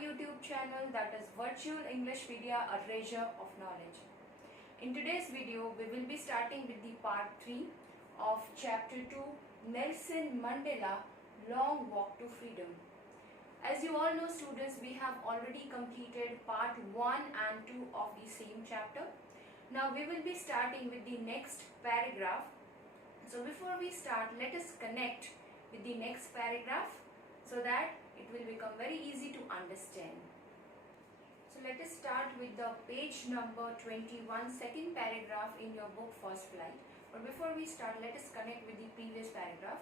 YouTube channel, that is Virtual Englishpedia, a treasure of knowledge. In today's video, we will be starting with the part 3 of chapter 2, Nelson Mandela, Long Walk to Freedom. As you all know students, we have already completed part 1 and 2 of the same chapter. Now we will be starting with the next paragraph. So before we start, let us connect with the next paragraph so that it will become very easy to understand. So let us start with the page number 21, second paragraph in your book First Flight. But before we start, let us connect with the previous paragraph.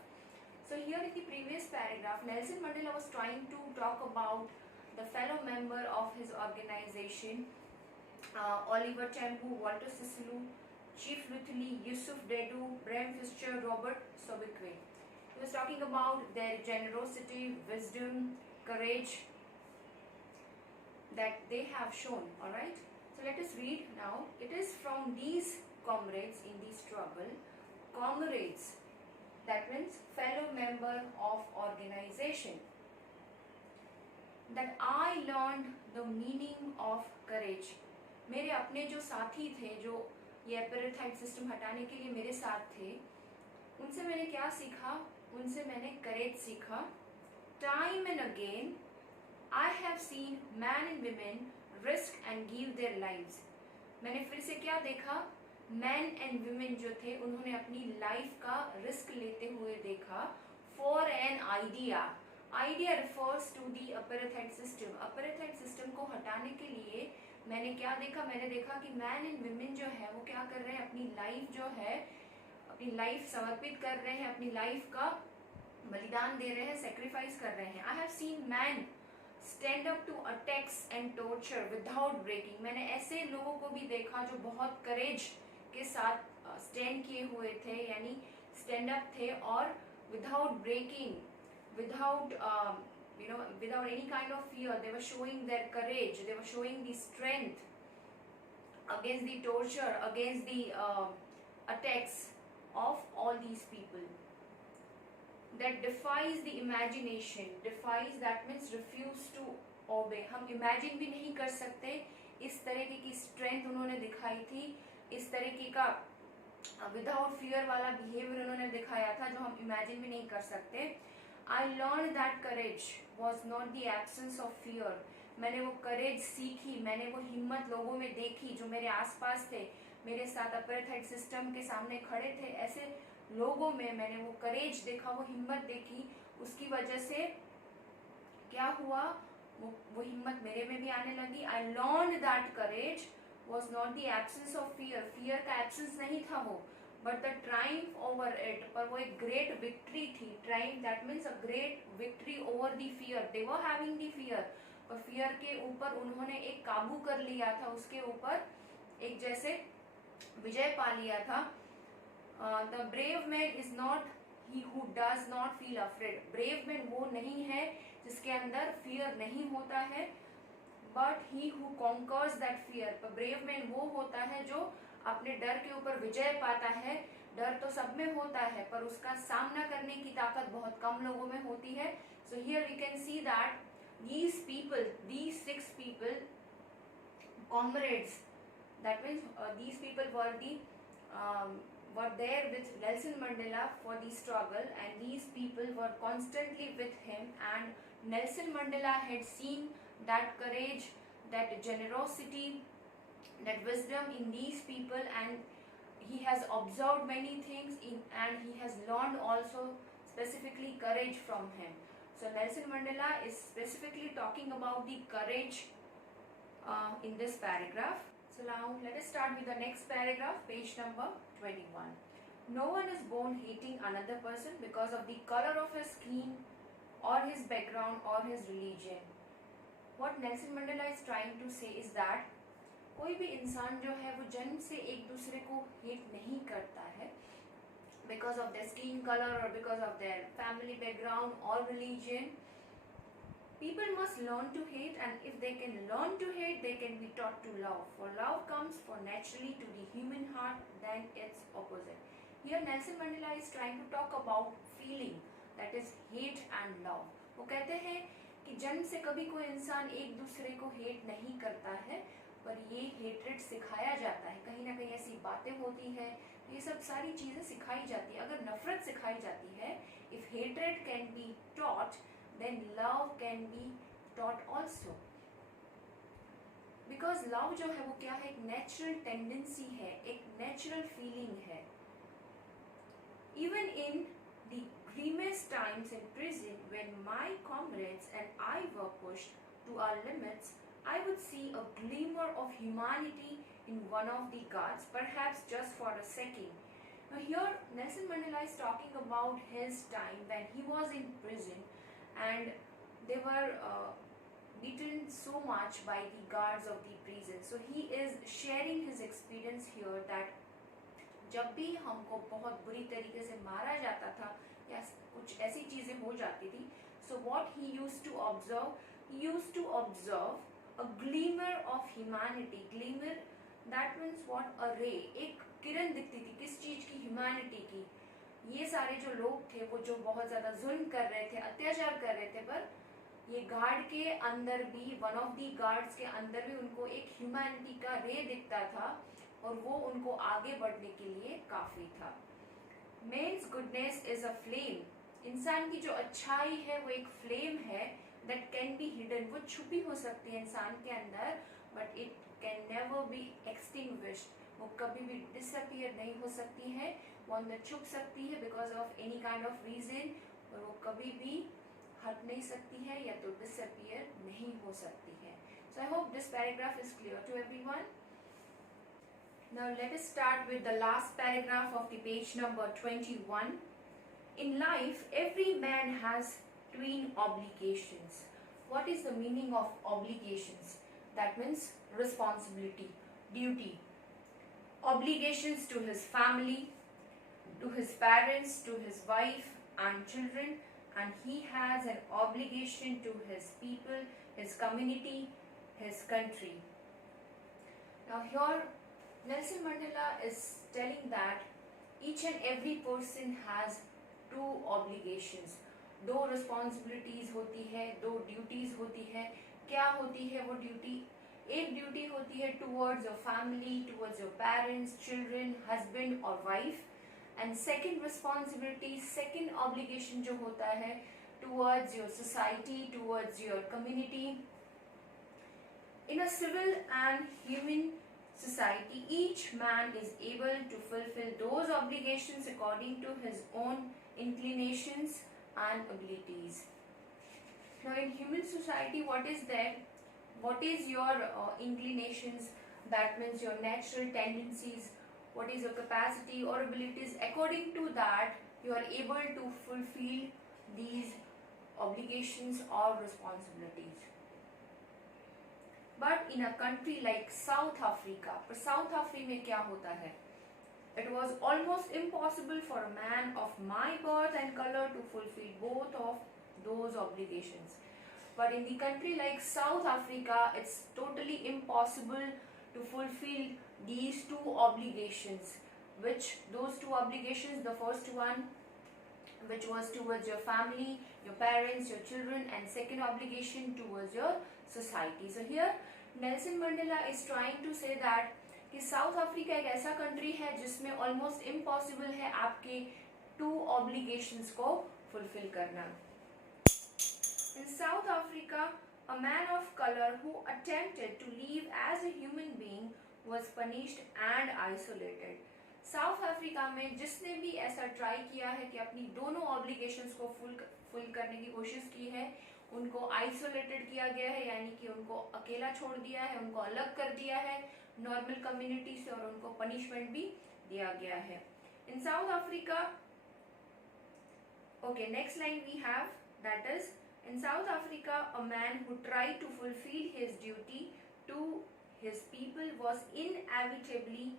So here in the previous paragraph, Nelson Mandela was trying to talk about the fellow member of his organization, Oliver Tambo, Walter Sisulu, Chief Luthuli, Yusuf Dadoo, Bram Fischer, Robert Sobukwe. He was talking about their generosity, wisdom, courage that they have shown. Alright, so let us read now. It is from these comrades in the struggle, comrades, that means fellow member of organization, that I learned the meaning of courage. मेरे अपने जो साथी थे, जो ये एपेरेथाइड system हटाने के लिए मेरे साथ थे, उनसे मैंने क्या सीखा? उनसे मैंने करेज सीखा. Time and again I have seen man and women risk and give their lives. मैंने फिर से क्या देखा? मैन एंड विमेन जो थे, उन्होंने अपनी लाइफ का रिस्क लेते हुए देखा for an idea. Idea refers to the apartheid system. Apartheid system को हटाने के लिए मैंने क्या देखा? मैंने देखा कि मैन एंड विमेन जो है वो क्या कर रहे हैं? अपनी लाइफ जो है, अपनी लाइफ समर्पित कर रहे हैं, अपनी लाइफ का बलिदान दे रहे हैं, सेक्रीफाइस कर रहे हैं. I have seen man stand up to attacks and torture without breaking. मैंने ऐसे लोगों को भी देखा जो बहुत करेज के साथ स्टैंड किए हुए थे, यानी स्टैंड अप थे और without breaking, without without any kind of fear, they were showing their courage, they were showing the strength against the torture, against the attacks of all these people. That defies the imagination. Defies, that means refuse to obey. हम imagine भी नहीं कर सकते. इस तरीके की strength उन्होंने दिखाई थी, इस तरीके का without fear वाला behavior उन्होंने दिखाया था जो हम imagine भी नहीं कर सकते. I learned that courage was not the absence of fear. मैंने वो courage सीखी, मैंने वो हिम्मत लोगों में देखी जो मेरे आसपास थे, मेरे साथ अपेरेथाइड सिस्टम के सामने खड़े थे. ऐसे लोगों में मैंने वो courage देखा, वो हिम्मत देखी. उसकी वजह से क्या हुआ? वो हिम्मत मेरे में भी आने लगी. I learned that courage was not the absence of fear. Fear का absence नहीं था वो, but the triumph over it. पर वो एक great victory थी. Triumph, that means a great victory over the fear. They were having the fear, पर fear के ऊपर उन्होंने एक काबू कर लिया था, उसके ऊपर एक जैसे विजय पा लिया था. The brave man is not he who does not feel afraid. Brave man वो नहीं है जिसके अंदर fear नहीं होता है, but he who conquers that fear. पर brave man वो होता है जो अपने डर के ऊपर विजय पाता है. डर तो सब में होता है, पर उसका सामना करने की ताकत बहुत कम लोगों में होती है. So here we can see that these people, these 6 people, comrades, that means these people were there with Nelson Mandela for the struggle, and these people were constantly with him, and Nelson Mandela had seen that courage, that generosity, that wisdom in these people, and he has observed many things and he has learned also specifically courage from him. So Nelson Mandela is specifically talking about the courage in this paragraph. So now let us start with the next paragraph, page number 21. No one is born hating another person because of the color of his skin or his background or his religion. What Nelson Mandela is trying to say is that कोई भी इंसान जो है वो जन्म से एक दूसरे को हेट नहीं करता है because of their skin color or because of their family background or religion. People must learn to hate, and if they can learn to hate, they can be taught to love. For love comes for naturally to the human heart than its opposite. Here Nelson Mandela is trying to talk about feeling, that is hate and love. वो कहते हैं कि जन्म से कभी कोई इंसान एक दूसरे को हेट नहीं करता है, पर ये हेट्रेड सिखाया जाता है। कहीं ना कहीं ऐसी बातें होती है, ये सब सारी चीज़ें सिखाई जाती है। अगर नफरत सिखाई जाती है, if hatred can be taught, then love can be taught also. Because love जो है वो क्या है, एक नेचुरल टेंडेंसी है, एक नेचुरल फीलिंग है। Even in the grimmest times in prison, when my comrades and I were pushed to our limits, I would see a glimmer of humanity in one of the guards, perhaps just for a second. Now here Nelson Mandela is talking about his time when he was in prison and they were beaten so much by the guards of the prison. So he is sharing his experience here that जब भी हमको बहुत बुरी तरीके से मारा जाता था या कुछ ऐसी चीज़ें हो जाती थी, so what he used to observe a glimmer of humanity. Glimmer that means what, a ray, एक किरण दिखती थी। किस चीज़ की? ह्यूमैनिटी की। ये सारे जो लोग थे वो जो बहुत ज़्यादा जुल्म कर रहे थे, अत्याचार कर रहे थे, पर ये गार्ड के अंदर भी, वन ऑफ दी गार्ड्स के अंदर भी उनको एक ह्यूमैनिटी का रे दिखता था और वो उनको आगे बढ़ने के लिए काफी था। Man's goodness is a flame. इंसान की जो अच्छाई है वो एक फ्लेम है, that can be hidden. वो छुपी हो सकती है इंसान के अंदर, but it can never be extinguished. वो कभी भी disappear नहीं हो सकती है, वो अंदर छुप सकती है because of any kind of reason, और वो कभी भी हट नहीं सकती है या तो disappear नहीं हो सकती है। So I hope this paragraph is clear to everyone. Now let us start with the last paragraph of the page number 21. In life, every man has twin obligations. What is the meaning of obligations? That means responsibility, duty. Obligations to his family, to his parents, to his wife and children, and he has an obligation to his people, his community, his country. Now here Nelson Mandela is telling that each and every person has two obligations. दो responsibilities होती है, दो duties होती है। क्या होती है वो duty? एक duty होती है towards your family, towards your parents, children, husband or wife, and second responsibility, second obligation जो होता है towards your society, towards your community. In a civil and human society, each man is able to fulfill those obligations according to his own inclinations and abilities. Now in human society, what is there? What is your inclinations? That means your natural tendencies. What is your capacity or abilities? According to that, you are able to fulfill these obligations or responsibilities. But in a country like South Africa, पर South Africa में क्या होता है? It was almost impossible for a man of my birth and color to fulfill both of those obligations. But in the country like South Africa, it's totally impossible to fulfill these two obligations. Which those two obligations? The first one, which was towards your family, your parents, your children, and second obligation towards your society. So here Nelson Mandela is trying to say that कि south Africa एक ऐसा country है जिसमें almost impossible है आपके to obligations को fulfil करना। In South Africa, a man of color who attempted to live as a human being was punished and isolated. South Africa में जिसने भी ऐसा ट्राई किया है कि अपनी दोनों ऑब्लिगेशंस को फुल करने की कोशिश की है, उनको आइसोलेटेड किया गया है, यानी कि उनको अकेला छोड़ दिया है, उनको अलग कर दिया है नॉर्मल कम्युनिटी से, और उनको पनिशमेंट भी दिया गया है। In South Africa, okay, next line we have, that is in South Africa a man who tried to fulfil his duty to his people was inevitably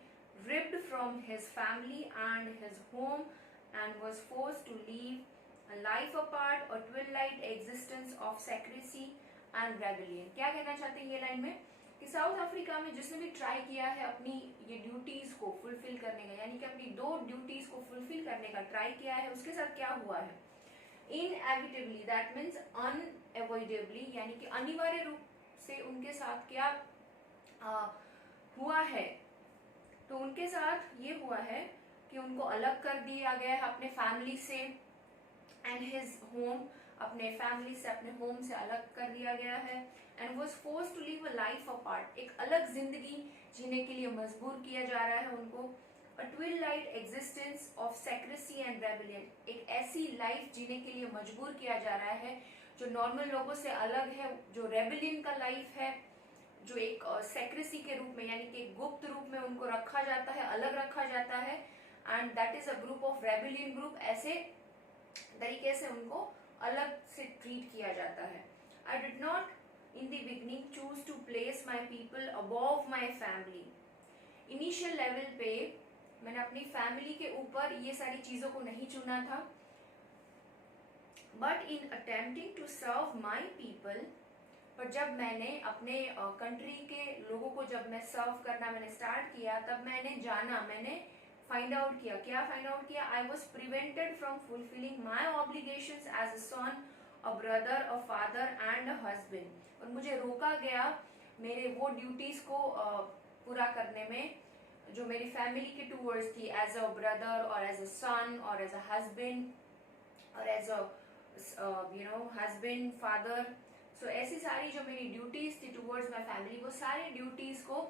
ripped from his family and his home and was forced to live a life apart, a twilight existence of secrecy and rebellion. क्या कहना चाहते हैं ये line में कि south Africa में जिसने भी ट्राई किया है अपनी ये ड्यूटीज को फुलफिल करने का, यानी कि अपनी दो ड्यूटीज को फुलफिल करने का ट्राई किया है, उसके साथ क्या हुआ है? इनएविटेबली, दैट मीन्स अवॉइडेबली, यानी कि अनिवार्य रूप से उनके साथ क्या हुआ है, तो उनके साथ ये हुआ है कि उनको अलग कर दिया गया है अपने फैमिली से एंड हिज होम, अपने फैमिली से, अपने होम से अलग कर दिया गया है and was forced to live a life apart, एक अलग जिंदगी जीने के लिए मजबूर किया जा रहा है उनको। A twilight existence of secrecy and rebellion, एक ऐसी लाइफ जीने के लिए मजबूर किया जा रहा है जो नॉर्मल लोगों से अलग है, जो रेबेलियन का लाइफ है, जो एक सेक्रेसी के रूप में यानी कि गुप्त रूप में उनको रखा जाता है, अलग रखा जाता है and that is a group of rebellion group, ऐसे तरीके से उनको अलग से ट्रीट किया जाता है। I did not in the beginning choose to place my people above my family, initial level पे मैंने अपनी फैमिली के ऊपर ये सारी चीजों को नहीं चुना था, but in attempting to serve my people, पर जब मैंने अपने कंट्री के लोगों को जब मैं सर्व करना मैंने स्टार्ट किया, तब मैंने जाना, मैंने फाइंड आउट किया, क्या फाइंड आउट किया, I was prevented from fulfilling my obligations as a son, a brother, a father and a husband, और मुझे रोका गया मेरे वो ड्यूटीज को पूरा करने में जो मेरी फैमिली के टूवर्ड्स थी, एज अ ब्रदर और एज अ सन और एज अ हस्बैंड और एज अ हस्बैंड, फादर। सो ऐसी सारी जो मेरी ड्यूटीज थी टूवर्ड्स माई फैमिली, वो सारी ड्यूटीज को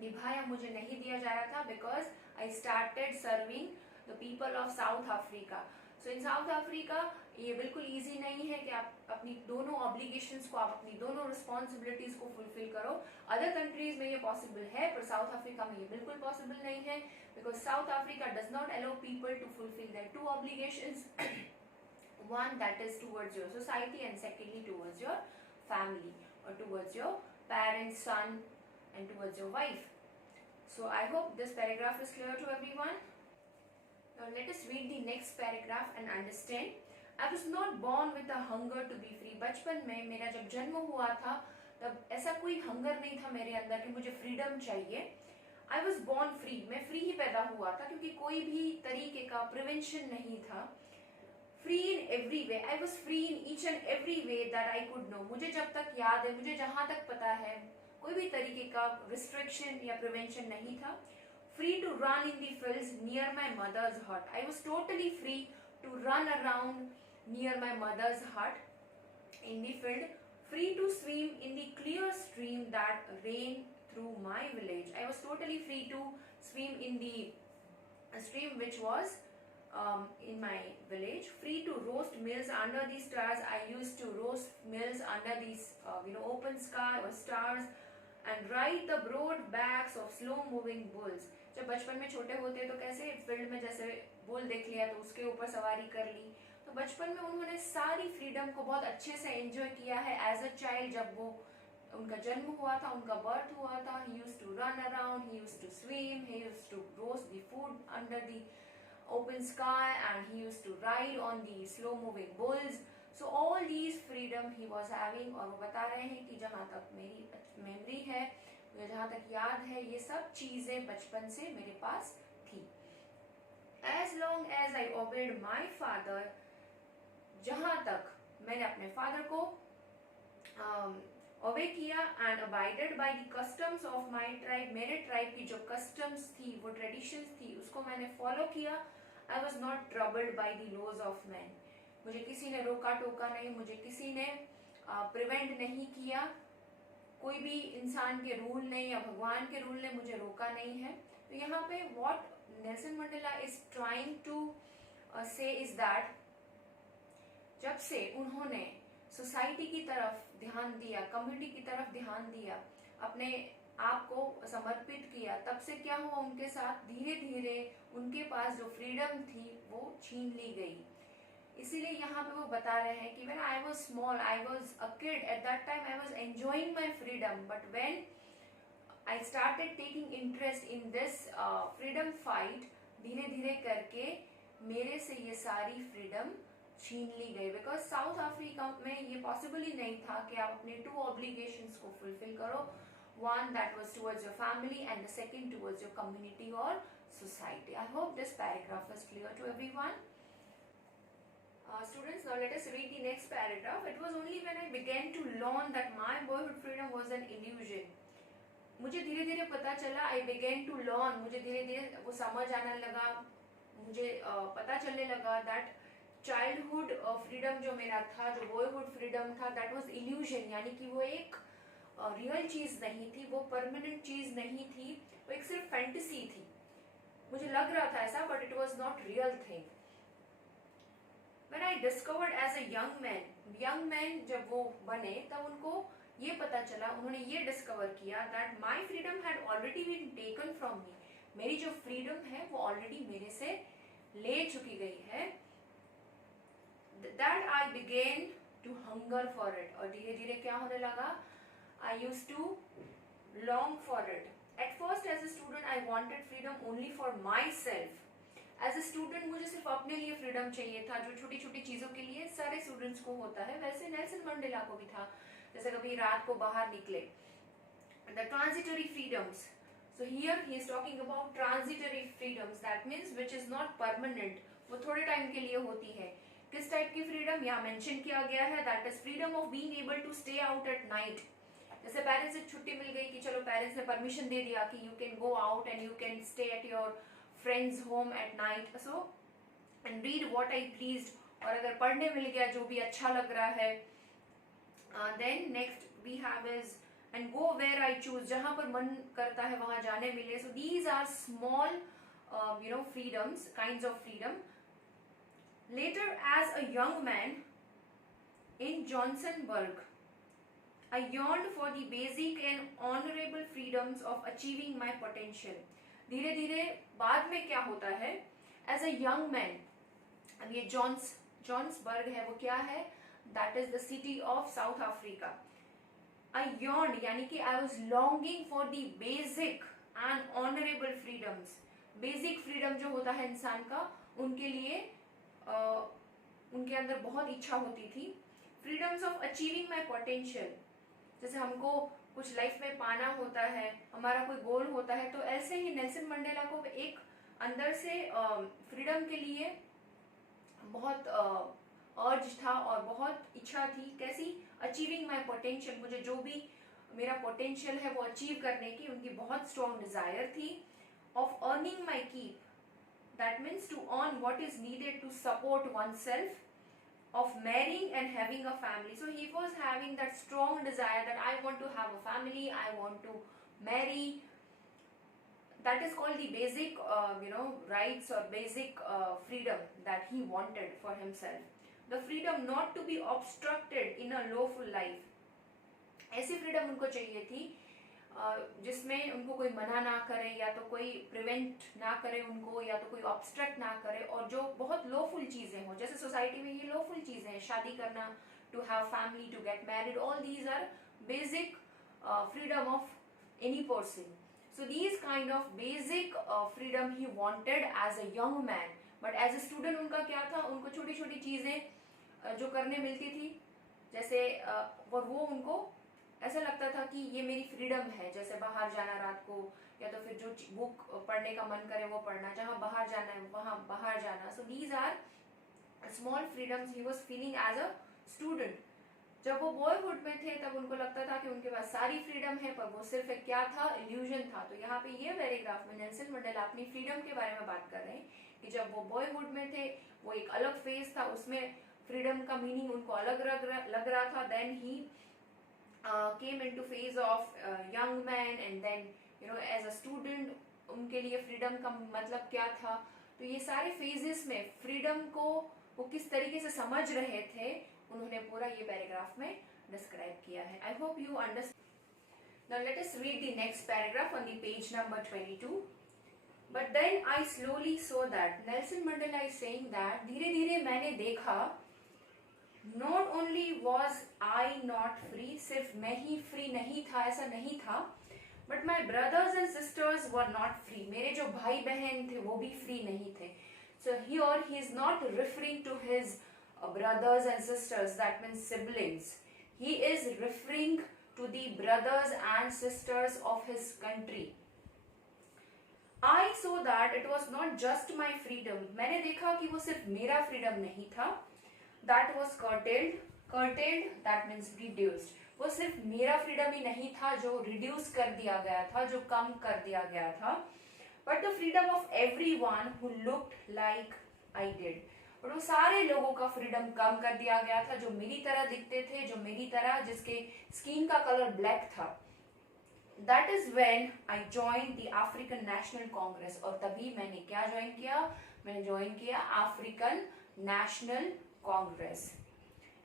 निभाया मुझे नहीं दिया जा रहा था, because I started serving the people of South Africa. So in South Africa ये बिल्कुल ईजी नहीं है कि आप अपनी दोनों ऑब्लिगेशंस को, आप अपनी दोनों रिस्पॉन्सिबिलिटीज को फुलफिल करो। अदर कंट्रीज में ये पॉसिबल है, पर साउथ अफ्रीका में ये बिल्कुल पॉसिबल नहीं है, because South Africa does not allow people to fulfil their two obligations, one that is towards your society and secondly towards your family or towards your parents, son and towards your wife. So I hope this paragraph is clear to everyone. Now let us read the next paragraph and understand. I was not born with a hunger to be free. बचपन में मेरा जब जन्म हुआ था तब ऐसा कोई हंगर नहीं था मेरे अंदर कि मुझे फ्रीडम चाहिए। I was born free, मैं फ्री ही पैदा हुआ था क्योंकि कोई भी तरीके का प्रिवेंशन नहीं था। Free in every way, I was free in each and every way that I could know, मुझे जब तक याद है, मुझे जहां तक पता है, कोई भी तरीके का रिस्ट्रिक्शन या प्रिवेंशन नहीं था। Free to run in the fields near my mother's hut, I was totally free to run around near my mother's hut in the field. Free to swim in the clear stream that ran through my village, I was totally free to swim in the stream which was in my village. Free to roast meals under the stars, I used to roast meals under these open sky or stars and ride the broad backs of slow moving bulls. जब बचपन में छोटे होते हैं तो कैसे field में जैसे बुल देख लिया तो उसके ऊपर सवारी कर ली, तो बचपन में उन्होंने सारी फ्रीडम को बहुत अच्छे से एंजॉय किया है एज अ चाइल्ड। जब वो उनका जन्म हुआ था, उनका बर्थ हुआ था, he used to run around, he used to swim, he used to roast the food under the open sky and he used to ride on the slow moving bulls. So all these freedom he was having, और वो बता रहे हैं कि जहाँ तक मेरी memory है, मुझे जहाँ तक याद है, ये सब चीजें बचपन से मेरे पास थी। As long as I obeyed my father, जहाँ तक मैंने अपने फादर को ओबे किया and abided by the customs of my tribe, मेरे ट्राइब की जो कस्टम्स थी, वो ट्रेडिशंस थी, उसको मैंने फॉलो किया। I was not troubled by the laws of man, मुझे किसी ने रोका टोका नहीं, मुझे किसी ने प्रिवेंट नहीं किया, कोई भी इंसान के रूल ने या भगवान के रूल ने मुझे रोका नहीं है। तो यहाँ पे what Nelson Mandela is trying to say is that जब से उन्होंने सोसाइटी की तरफ ध्यान दिया, कम्युनिटी की तरफ ध्यान दिया, अपने आप को समर्पित किया, तब से क्या हुआ उनके साथ, धीरे धीरे उनके पास जो फ्रीडम थी वो छीन ली गई। इसीलिए यहाँ पे वो बता रहे हैं कि when I was small, I was a kid, at that time I was enjoying my freedom, but when I started taking interest in this freedom fight, धीरे धीरे करके मेरे से ये सारी फ्रीडम छीन ली गई। बिकॉज साउथ अफ्रीका में ये पॉसिबल ही नहीं था कि आप अपने टू ऑब्लिगेशंस को फुलफिल करो, one that was towards your family and the second towards your community or society. I hope this paragraph is clear to everyone. Students, now let us read the next paragraph. It was only when I began to learn that my boyhood freedom was an illusion. मुझे धीरे धीरे पता चला, I began to learn, मुझे धीरे धीरे वो समझ आने लगा, मुझे पता चलने लगा that चाइल्डहुड फ्रीडम जो मेरा था, जो बॉयहुड फ्रीडम था, दैट वाज इल्यूजन, यानी कि वो एक रियल चीज नहीं थी, वो परमानेंट चीज नहीं थी, वो एक सिर्फ फैंटेसी थी. मुझे लग रहा था ऐसा, but it was not real thing. When I discovered as a young man जब वो बने तब उनको ये पता चला, उन्होंने ये डिस्कवर किया that my freedom had already been taken from me. मेरी जो फ्रीडम है वो ऑलरेडी मेरे से ले चुकी गई है. That I began to hunger for it. और धीरे धीरे क्या होने लगा? I used to long for it. At first as a student I wanted freedom only for myself. As a student मुझे सिर्फ अपने लिए फ्रीडम चाहिए था, जो छोटी छोटी चीज़ों के लिए सारे स्टूडेंट्स को होता है, वैसे नेल्सन मंडेला को भी था. जैसे कभी रात को बाहर निकले. The transitory freedoms. So here he is talking about transitory freedoms, that means which is not permanent, वो थोड़े टाइम के लिए होती है. किस टाइप की फ्रीडम यहाँ मेंशन किया गया है? That is freedom of being able to stay out at night. जैसे पेरेंट्स से छुट्टी मिल गई कि चलो पेरेंट्स ने परमिशन दे दिया कि you can go out and you can stay at your friends home at night, so and read what I pleased. और अगर पढ़ने मिल गया जो भी अच्छा लग रहा है. then next we have is and go where I choose, जहाँ पर मन करता है वहाँ जाने मिले. so these are small freedoms, kinds of freedom. Later as a young man in Johnsonburg I yearned for the basic and honorable freedoms of achieving my potential. धीरे धीरे बाद में क्या होता है? एज अ यंग मैन, अब ये जॉन्सबर्ग है, वो क्या है? That is the city of South Africa. I yearned यानी कि I was longing for the basic and honourable freedoms. Basic freedom जो होता है इंसान का, उनके लिए उनके अंदर बहुत इच्छा होती थी. Freedoms of achieving my potential, जैसे हमको कुछ लाइफ में पाना होता है, हमारा कोई गोल होता है, तो ऐसे ही नेल्सन मंडेला को एक अंदर से फ्रीडम के लिए बहुत अर्ज था और बहुत इच्छा थी. कैसी? अचीविंग माई पोटेंशियल, मुझे जो भी मेरा पोटेंशियल है वो अचीव करने की उनकी बहुत स्ट्रॉन्ग डिजायर थी. Of earning my keep, that means to earn what is needed to support oneself. Of marrying and having a family. So he was having that strong desire that I want to have a family, I want to marry. That is called the basic rights or basic freedom that he wanted for himself. The freedom not to be obstructed in a lawful life. ऐसी freedom उनको चाहिए थी जिसमें उनको कोई मना ना करे, या तो कोई प्रिवेंट ना करे उनको, या तो कोई ऑब्स्ट्रक्ट ना करे, और जो बहुत लॉफुल चीजें हो. जैसे सोसाइटी में ये लॉफुल चीजें हैं, शादी करना, to have family, to get married, all these are basic freedom of any person. So these kind of basic freedom he wanted as a young man. But as a student उनका क्या था? उनको छोटी छोटी चीजें जो करने मिलती थी, जैसे और वो उनको ऐसा लगता था कि ये मेरी फ्रीडम है. जैसे बाहर जाना रात को, या तो फिर जो बुक पढ़ने का मन करे वो पढ़ना, जहाँ बाहर जाना है वहाँ बाहर जाना. So these are small freedoms he was feeling as a student. जब वो बॉयहुड में थे तब उनको लगता था कि उनके पास सारी फ्रीडम है, पर वो सिर्फ एक क्या था? इल्यूजन था. तो यहाँ पे ये पैराग्राफ में नेल्सन मंडेला अपनी फ्रीडम के बारे में बात कर रहे हैं कि जब वो बॉयहुड में थे वो एक अलग फेज था, उसमें फ्रीडम का मीनिंग उनको अलग लग रहा था. Then he came into phase of young man, and then as a student उनके लिए फ्रीडम का मतलब क्या था. तो ये सारे फेजेस में फ्रीडम को वो किस तरीके से समझ रहे थे, उन्होंने पूरा ये पैराग्राफ में डिस्क्राइब किया है. I hope you understand. Now let us read the next paragraph on the page number 22. But then I slowly saw that, Nelson Mandela is saying that, धीरे धीरे मैंने देखा, Not only was I not free, सिर्फ मैं ही free नहीं था, ऐसा नहीं था, but my brothers and sisters were not free. मेरे जो भाई बहन थे वो भी फ्री नहीं थे. So here he is not referring to his brothers and sisters, that means siblings. He is referring to the brothers and sisters of his country. I saw that it was not just my freedom. मैंने देखा कि वो सिर्फ मेरा freedom नहीं था. that was curtailed. Curtailed that means reduced. वो सिर्फ मेरा फ्रीडम ही नहीं था जो रिड्यूस कर दिया गया था, जो कम कर दिया गया था, but the freedom of everyone who looked like I did. और वो सारे लोगों का फ्रीडम कम कर दिया गया था जो मेरी तरह दिखते थे, जो मेरी तरह, जिसके स्किन का कलर ब्लैक था. That is when I join the African national Congress. और तभी मैंने क्या ज्वाइन किया? मैंने ज्वाइन किया African national Congress.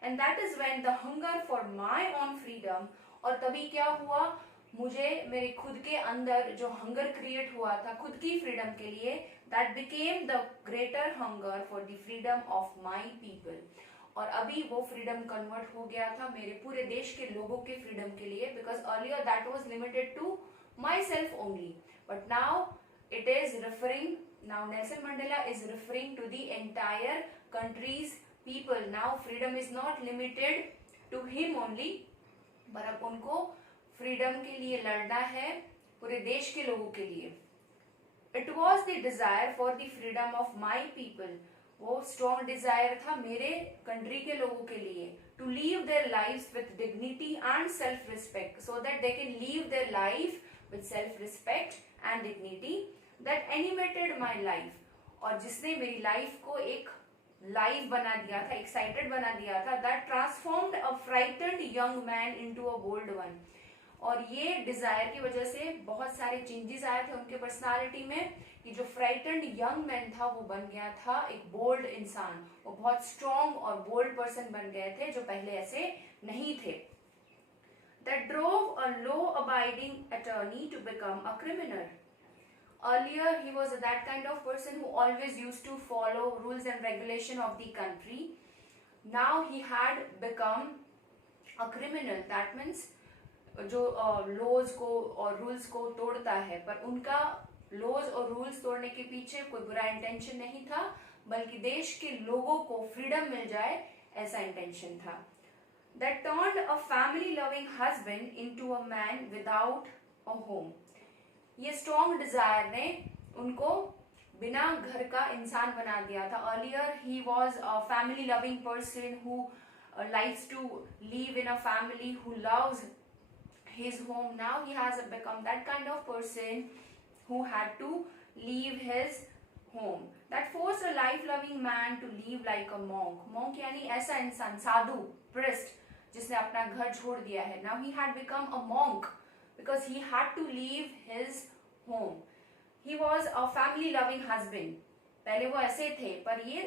And that is when the hunger for my own freedom. और तभी क्या हुआ? मुझे मेरे खुद के अंदर जो हंगर क्रिएट हुआ था खुद की फ्रीडम के लिए, that became the greater hunger for the freedom of my people. और अभी वो फ्रीडम कन्वर्ट हो गया था मेरे पूरे देश के लोगों के फ्रीडम के लिए, because earlier that was limited to myself only, but now it is referring, now Nelson Mandela is referring to the entire countries people. Now freedom is not limited to him only, पर अब उनको freedom के लिए लड़ना है पूरे देश के लोगों के लिए. It was the desire for the freedom of my people. वो स्ट्रॉन्ग डिजायर था मेरे कंट्री के लोगों के लिए, to live their lives with dignity and self respect, so that they can live their life with self respect and dignity, that animated my life. और जिसने मेरी लाइफ को एक लाइव बना दिया था, एक्साइटेड बना दिया था, that transformed a frightened young man into a bold one. और ये डिजायर की वजह से बहुत सारे चेंजेस आए थे उनके पर्सनालिटी में, कि जो फ्राइटेंड यंग मैन था वो बन गया था एक बोल्ड इंसान. वो बहुत स्ट्रॉन्ग और बोल्ड पर्सन बन गए थे जो पहले ऐसे नहीं थे. That drove a law abiding attorney to become a criminal. Earlier, he was that kind of person who always used to follow rules and regulation of the country. Now he had become a criminal. That means जो laws को और rules को तोड़ता है, पर उनका laws और rules तोड़ने के पीछे कोई बुरा intention नहीं था, बल्कि देश के लोगों को freedom मिल जाए ऐसा intention था. That turned a family-loving husband into a man without a home. ये स्ट्रॉन्ग डिजायर ने उनको बिना घर का इंसान बना दिया था. Earlier he was a family loving person who likes to live in a family, who loves his home. Now he has become that kind of person who had to leave his home. That forced a life loving man to live like a monk. Monk यानी ऐसा इंसान, साधु, priest, जिसने अपना घर छोड़ दिया है. Now he had become a monk because he had to leave his home. He was a family loving husband. पहले वो ऐसे थे, पर ये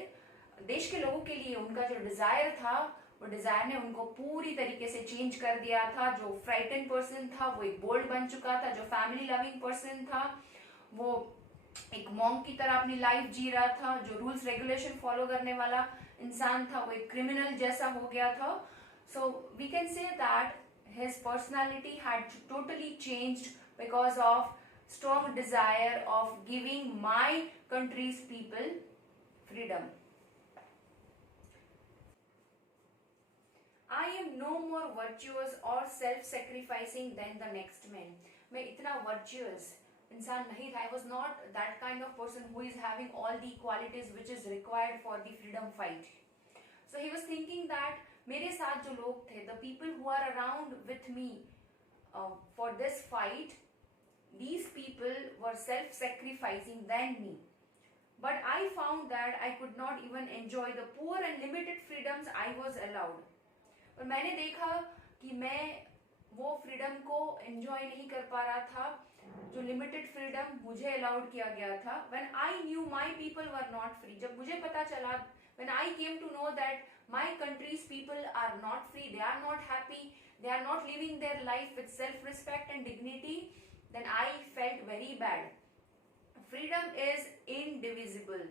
देश के लोगों के लिए उनका जो डिजायर था, वो डिजायर ने उनको पूरी तरीके से चेंज कर दिया था. जो फ्राइटेंड पर्सन था वो एक बोल्ड बन चुका था. जो फैमिली लविंग पर्सन था वो एक मॉन्क की तरह अपनी लाइफ जी रहा था. जो रूल्स रेगुलेशन फॉलो करने वाला इंसान था वो एक क्रिमिनल जैसा हो गया था. So we can say that his personality had totally changed because of strong desire of giving my country's people freedom. I am no more virtuous or self-sacrificing than the next man. मैं इतना virtuous इंसान नहीं था. I was not that kind of person who is having all the qualities which is required for the freedom fight. So he was thinking that मेरे साथ जो लोग थे, the people who are around with me for this fight, these people were self-sacrificing than me. But I found that I could not even enjoy the poor and limited freedoms I was allowed. और मैंने देखा कि मैं वो freedom को enjoy नहीं कर पा रहा था जो लिमिटेड फ्रीडम मुझे अलाउड किया गया था. When I knew my people were not free, जब मुझे पता चला, when I came to know that my country's people are not free, they are not happy, they are not living their life with self-respect and dignity, then I felt very bad. Freedom is indivisible.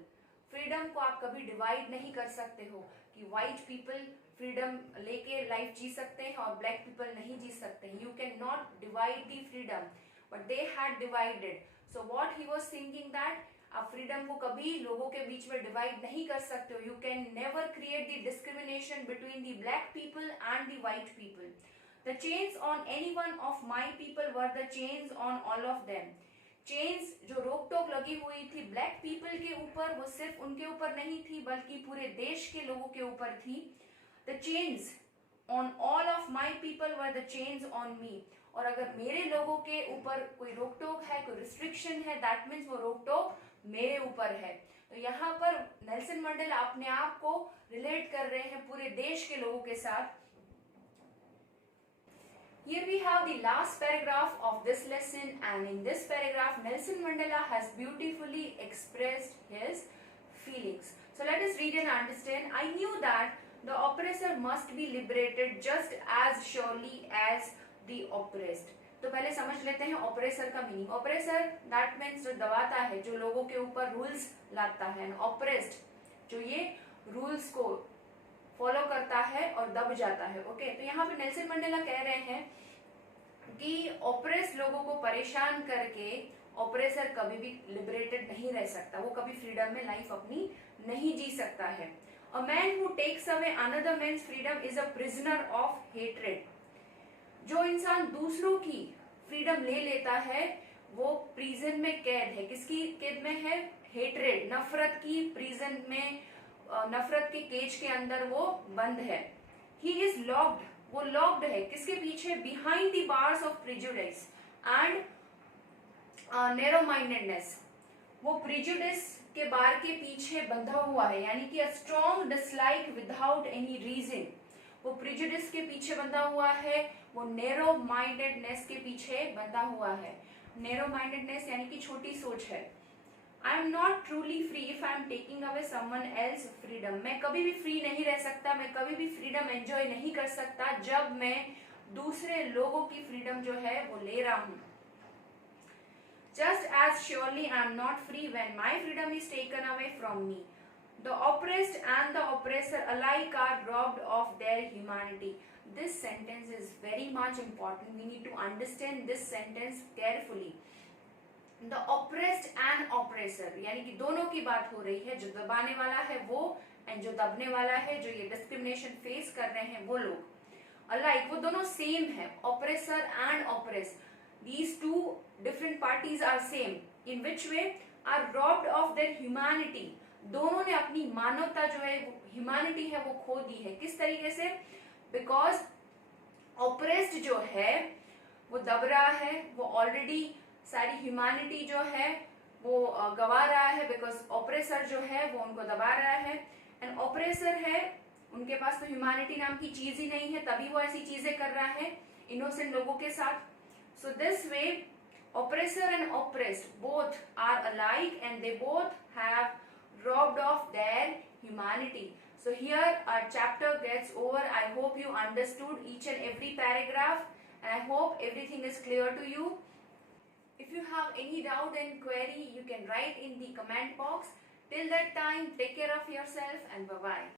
Freedom को आप कभी divide नहीं कर सकते हो कि white people freedom लेके life जी सकते हैं और black people नहीं जी सकते हैं. You cannot divide the freedom, but they had divided. So what he was thinking that आप फ्रीडम को कभी लोगों के बीच में डिवाइड नहीं कर सकते हो. You can never create the discrimination between the black people and the white people. The chains on any one of my people were the chains on all of them. Chains जो रोक टोक लगी हुई थी black people के ऊपर, वो सिर्फ उनके ऊपर नहीं थी बल्कि पूरे देश के लोगों के ऊपर थी. The chains on all of my people were the chains on me. और अगर मेरे लोगों के ऊपर कोई रोक टोक है, कोई रिस्ट्रिक्शन है, दैट मीन्स वो रोक टोक मेरे ऊपर है. तो यहाँ पर नेल्सन मंडेला अपने आप को रिलेट कर रहे हैं पूरे देश के लोगों के साथ. Here we have the last paragraph of this lesson, and in this paragraph Nelson Mandela has beautifully expressed his feelings. So let us read and understand. I knew that the oppressor must be liberated just as surely as the oppressed. तो पहले समझ लेते हैं oppressor का meaning. Oppressor that means जो दबाता है, जो लोगों के ऊपर रूल्स लाता है. ऑपरेस्ड जो ये रूल्स को फॉलो करता है और दब जाता है. ओके, तो यहाँ पे नेल्सन मंडेला कह रहे हैं कि ऑपरेस लोगों को परेशान करके ऑपरेसर कभी भी लिबरेटेड नहीं रह सकता, वो कभी फ्रीडम में लाइफ अपनी नहीं जी सकता है. A man who takes away another man's freedom is a prisoner of hatred. जो इंसान दूसरों की फ्रीडम ले लेता है वो प्रिजन में कैद है. किसकी कैद में है? हेट्रेड, नफरत की प्रिजन में, नफरत के केज के अंदर वो बंद है. ही इज लॉक्ड, वो लॉक्ड है किसके पीछे? Behind the bars of prejudice and narrow mindedness. वो प्रिजुडिस के बार के पीछे बंधा हुआ है, यानी कि a strong dislike without any reason. वो प्रिजुडिस के पीछे बंधा हुआ है, वो नैरो माइंडेडनेस के पीछे बंधा हुआ है. नैरो माइंडेडनेस यानी कि छोटी सोच है. I am not truly free if I am taking away someone else's freedom. मैं कभी भी फ्री नहीं रह सकता, मैं कभी भी फ्रीडम एंजॉय नहीं कर सकता जब मैं दूसरे लोगों की फ्रीडम जो है वो ले रहा हूँ. Just as surely I am not free when my freedom is taken away from me. The oppressed and the oppressor alike are robbed of their humanity. This sentence is very much important. We need to understand this sentence carefully. The oppressed and oppressor, यानी कि दोनों की बात हो रही है. जो दबाने वाला है वो, एंड जो दबने वाला है, जो ये डिस्क्रिमिनेशन फेस कर रहे हैं वो लोग. अलाइक, वो दोनों सेम है. Oppressor and oppressed, these two different parties are same. In which way? Are robbed of their humanity. दोनों ने अपनी मानवता जो है, ह्यूमैनिटी है, वो खो दी है. किस तरीके से? बिकॉज ऑपरेस्ड जो है वो दब रहा है, वो ऑलरेडी सारी ह्यूमैनिटी जो है वो गवा रहा है, बिकॉज ऑपरेसर जो है वो उनको दबा रहा है. एंड ऑपरेसर है, उनके पास तो ह्यूमैनिटी नाम की चीज ही नहीं है, तभी वो ऐसी चीजें कर रहा है इनोसेंट लोगों के साथ. So this way oppressor and oppressed both are alike and they both have robbed of their humanity. So here our chapter gets over. I hope you understood each and every paragraph, and I hope everything is clear to you. If you have any doubt and query, you can write in the comment box. Till that time, take care of yourself and bye-bye.